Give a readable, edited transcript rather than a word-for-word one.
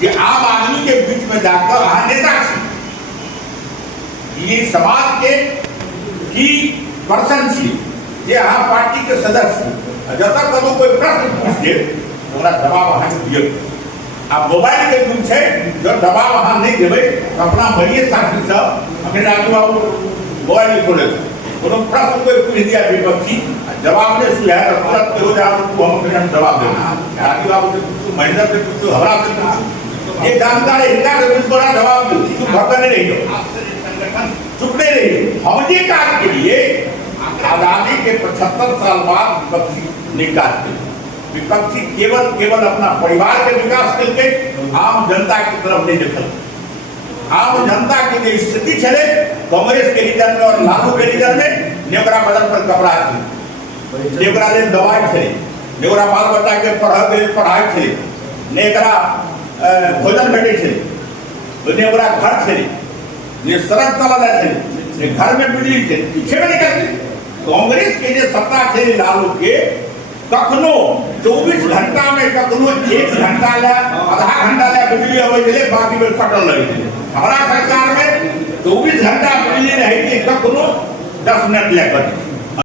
जे आम आदमी के बीच में जाकर अहाँ नेता छी, ये समाज के की पर्सन छी, जे अहाँ पार्टी के सदस्य जब तक कभी कोई प्रश्न पूछ दे तो जवाब अहाँ दिए। आप मोबाइल के युग है, जब जवाब अहाँ नहीं देवे तो अपना बड़िए साथी सब अपने राजू बाबू मोबाइल खोले कोनो प्रश्न कोई पूछ दिया विपक्षी जवाब ने सुना है तो तुरंत हो जाओ हम जवाब देंगे। राजू बाबू से पूछो, महेंद्र से पूछो, हमारा से पूछो, ये जानकारी इनका बड़ा जवाब दो, चुप भगने नहीं हो, चुप नहीं रही। हम ये कार्य के लिए आजादी के 75 साल बाद विपक्षी निकालते, विपक्षी केवल अपना परिवार के विकास करके आम जनता की तरफ नहीं देखल। आम जनता की जो स्थिति चले कांग्रेस के लीडर में और लालू के लीडर में नेकरा बदन पर कपड़ा थे, नेकरा ले दवाई थे, नेकरा बाल बच्चा के पढ़ाई थे, नेकरा भोजन भेटे थे, नेकरा घर थे, ने सड़क चला थे, घर में बिजली थे, पीछे में निकलते। कांग्रेस के जो सत्ता थे लालू के कखनो 24 घंटा में कखनो 1 घंटा ला आधा घंटा ला बिजली अवे बाकी में कटल लगे। हमारा सरकार में 24 घंटा बिजली रही थी, कखनो 10 मिनट ले कटे।